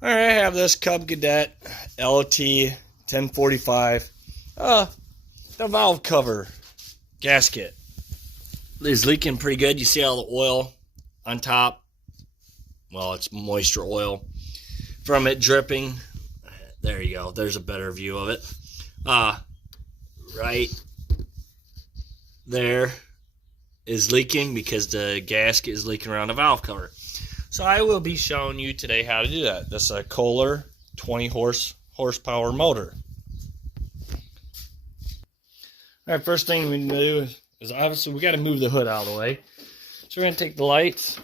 All right, I have this Cub Cadet lt1045. The valve cover gasket is leaking pretty good. You see all the oil on top? Well, it's moisture oil from it dripping. There you go. There's a better view of it. Right there is leaking because the gasket is leaking around the valve cover. So I will be showing you today how to do that. This is a Kohler 20 horsepower motor. All right, first thing we do is obviously we got to move the hood out of the way. So we're going to take the lights,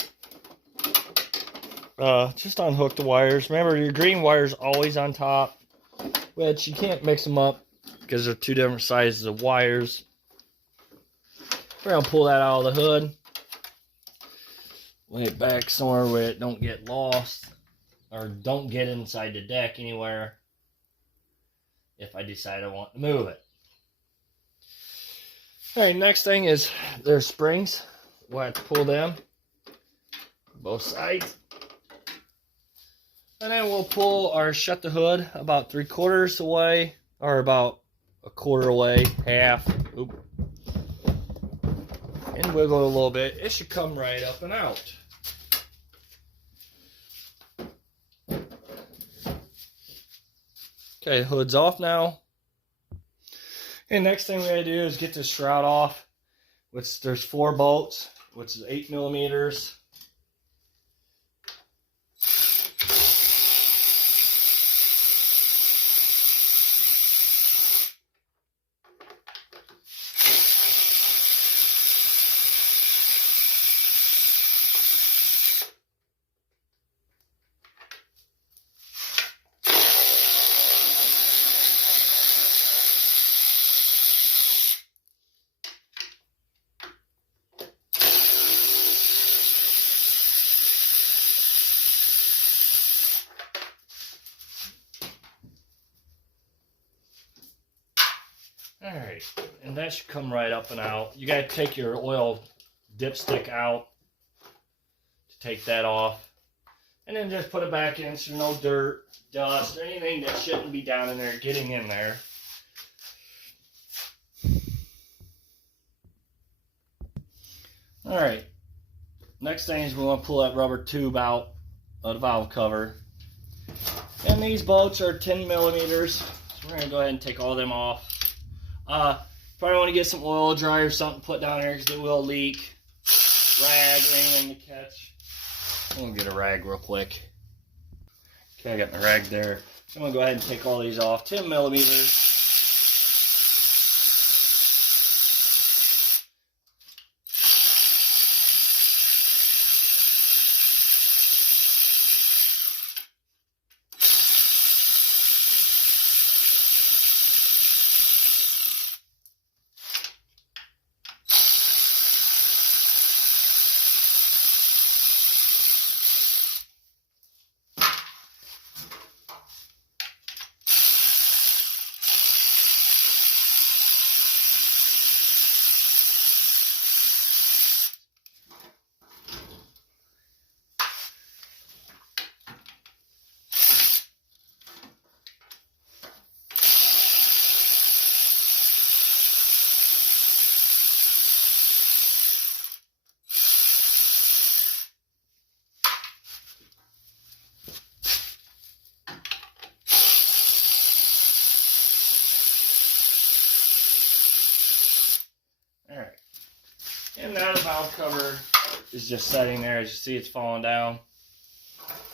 just unhook the wires. Remember, your green wire is always on top, which you can't mix them up because they're two different sizes of wires. We're going to pull that out of the hood. Lay it back somewhere where it don't get lost or don't get inside the deck anywhere if I decide I want to move it. Alright, next thing is there's springs. We'll have to pull them both sides. And then we'll pull or shut the hood about 3/4 away, or about 1/4 away, half. Oop. And wiggle it a little bit. It should come right up and out. Okay, the hood's off now. And next thing we gotta do is get this shroud off. Which there's 4 bolts, which is 8 millimeters. Alright, and that should come right up and out. You gotta take your oil dipstick out to take that off. And then just put it back in so no dirt, dust, or anything that shouldn't be down in there getting in there. Alright, next thing is we want to pull that rubber tube out of the valve cover. And these bolts are 10 millimeters, so we're going to go ahead and take all of them off. Probably want to get some oil dry or something put down there because it will leak. Rag or anything to catch. I'm going to get a rag real quick. Okay, I got my rag there. So I'm going to go ahead and take all these off. 10 millimeters. Alright, and now the valve cover is just sitting there. As you see, it's falling down.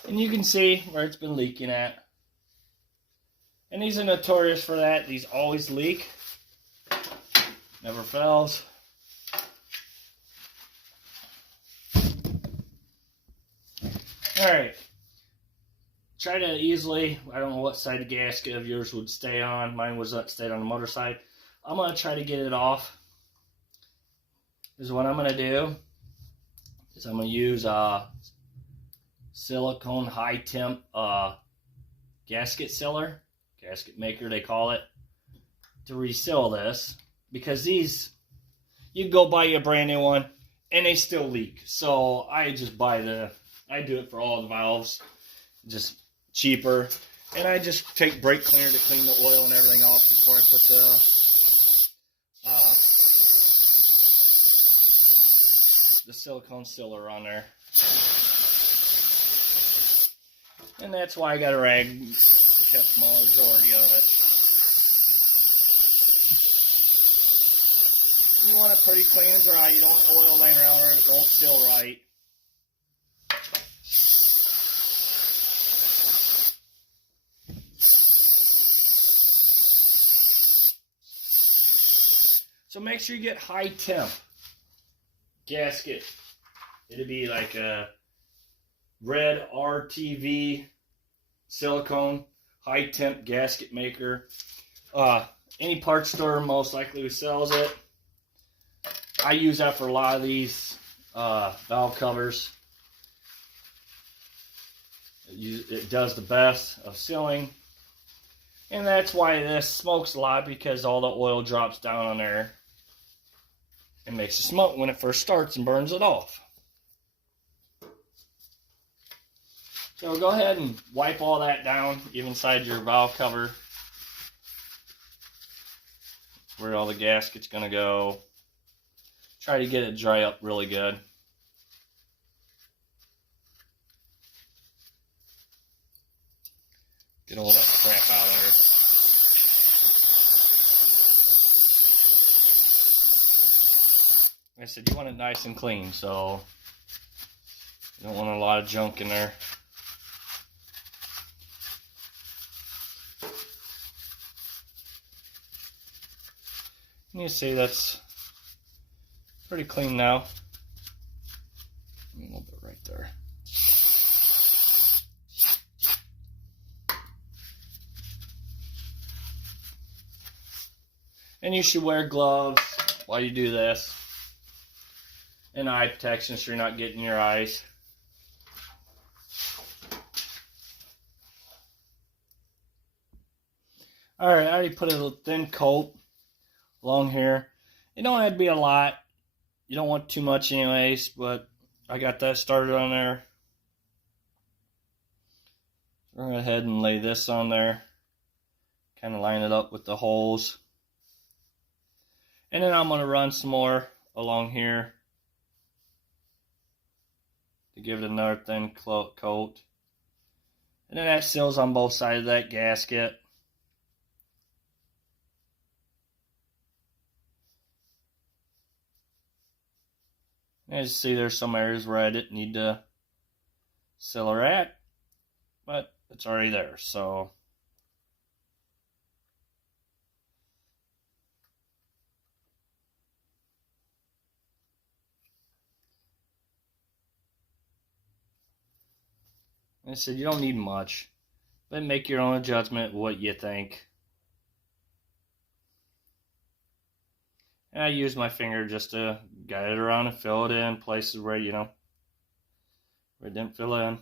And you can see where it's been leaking at. And these are notorious for that. These always leak. Never fails. Alright. Try to easily, I don't know what side the gasket of yours would stay on. Mine was stayed on the motor side. I'm going to try to get it off. Is what I'm going to do is I'm going to use silicone high temp gasket sealer, gasket maker they call it, to reseal this, because these, you can go buy you a brand new one and they still leak. So I just buy I do it for all the valves. Just cheaper. And I just take brake cleaner to clean the oil and everything off before I put the silicone sealer on there. And that's why I got a rag to catch the majority of it. You want it pretty clean and dry. You don't want oil laying around or it won't seal right. So make sure you get high temp gasket. It'll be like a red RTV silicone high temp gasket maker. Any parts store most likely who sells it. I use that for a lot of these valve covers. It does the best of sealing. And that's why this smokes a lot, because all the oil drops down on there and makes a smoke when it first starts and burns it off. So go ahead and wipe all that down, even inside your valve cover. Where all the gasket's going to go. Try to get it dry up really good. Get all that crap out of there. Like I said, you want it nice and clean, so you don't want a lot of junk in there. You see that's pretty clean now. A little bit right there. And you should wear gloves while you do this. And eye protection so you're not getting your eyes. Alright, I already put a thin coat along here. It don't have to be a lot. You don't want too much anyways, but I got that started on there. Go ahead and lay this on there. Kind of line it up with the holes. And then I'm going to run some more along here to give it another thin coat. And then that seals on both sides of that gasket. As you see, there's some areas where I didn't need to seal her at, but it's already there, so. I said you don't need much, but make your own adjustment what you think. And I use my finger just to guide it around and fill it in places where, you know, where it didn't fill in.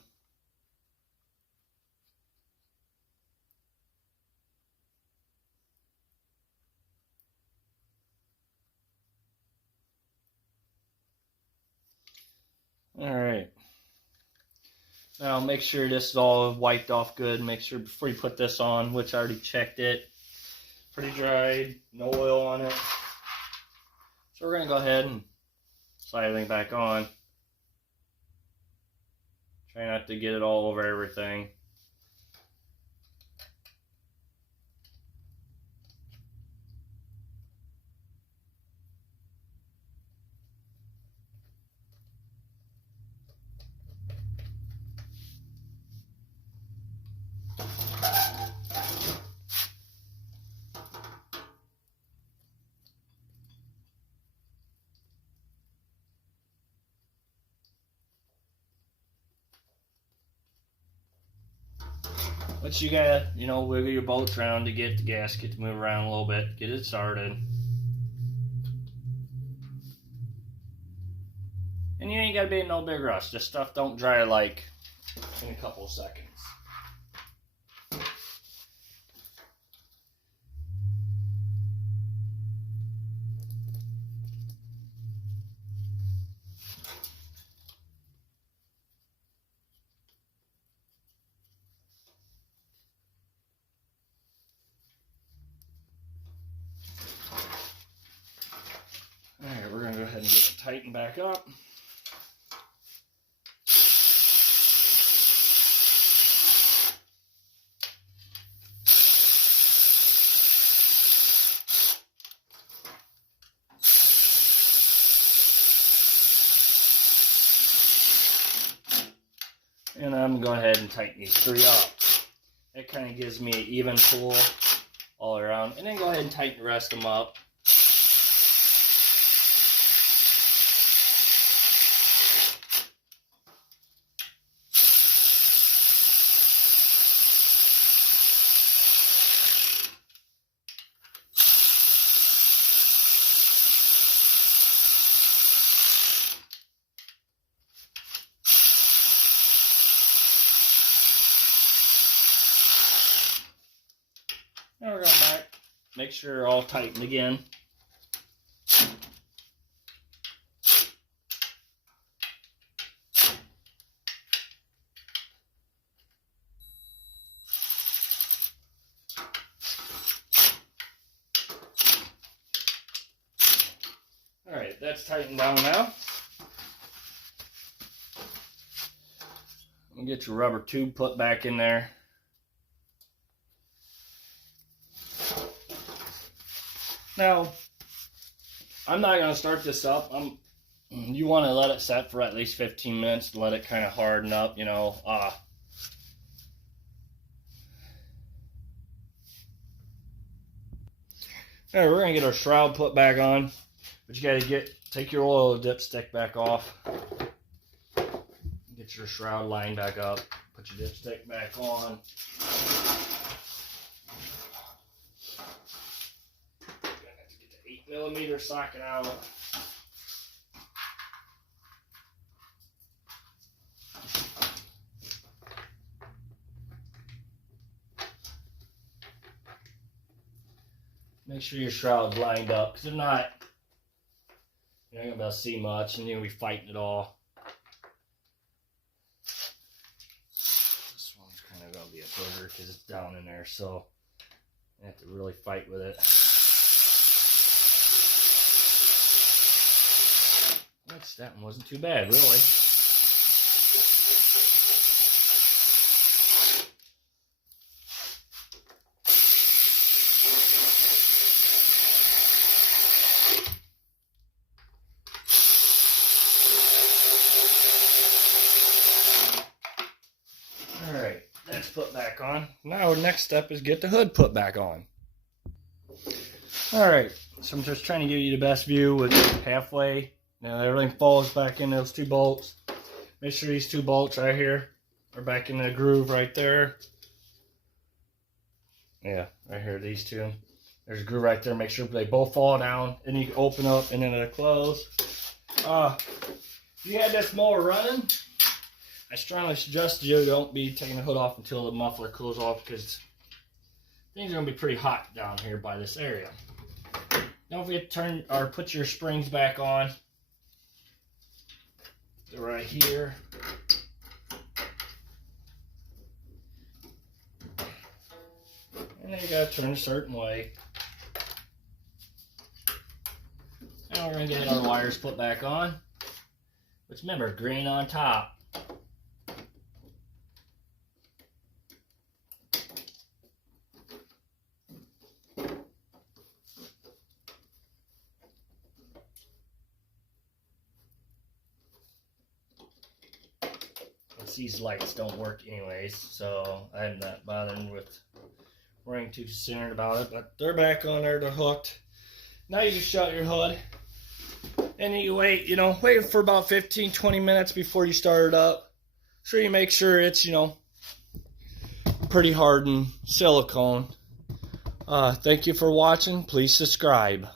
Alright. Now make sure this is all wiped off good. Make sure before you put this on, which I already checked it, pretty dry, no oil on it. So we're going to go ahead and slide everything back on. Try not to get it all over everything. But you gotta, you know, wiggle your bolts around to get the gasket to move around a little bit, get it started. And you ain't gotta be in no big rush. This stuff don't dry like in a couple of seconds. tighten back up. And I'm going to go ahead and tighten these 3 up. It kind of gives me an even pull all around. And then go ahead and tighten the rest of them up. Now we're going back, make sure they're all tightened again. Alright, that's tightened down now. We'll get your rubber tube put back in there. Now, I'm not going to start this up. You want to let it set for at least 15 minutes to let it kind of harden up, you know. Alright, we're going to get our shroud put back on. But you got to take your oil dipstick back off. Get your shroud line back up. Put your dipstick back on. 8mm socket out. Make sure your shroud's lined up, because if not, you're not going to be able to see much, and you'll be fighting it all. This one's kind of going to be a booger because it's down in there, so you have to really fight with it. That one wasn't too bad, really. Alright, that's put back on. Now, the next step is get the hood put back on. Alright, so I'm just trying to give you the best view with halfway. Now everything falls back in those 2 bolts. Make sure these 2 bolts right here are back in the groove right there. Yeah, right here, these 2. There's a groove right there. Make sure they both fall down, and you can open up and then it'll close. If you had this mower running, I strongly suggest you don't be taking the hood off until the muffler cools off, because things are going to be pretty hot down here by this area. Don't forget to turn or put your springs back on. They're right here. And then you gotta turn a certain way. Now we're gonna get our wires put back on. Which, remember, green on top. These lights don't work anyways, so I'm not bothering with worrying too concerned about it, but they're back on there, they're hooked. Now you just shut your hood, and you wait, wait for about 15-20 minutes before you start it up. So you make sure it's, pretty hardened silicone. Thank you for watching. Please subscribe.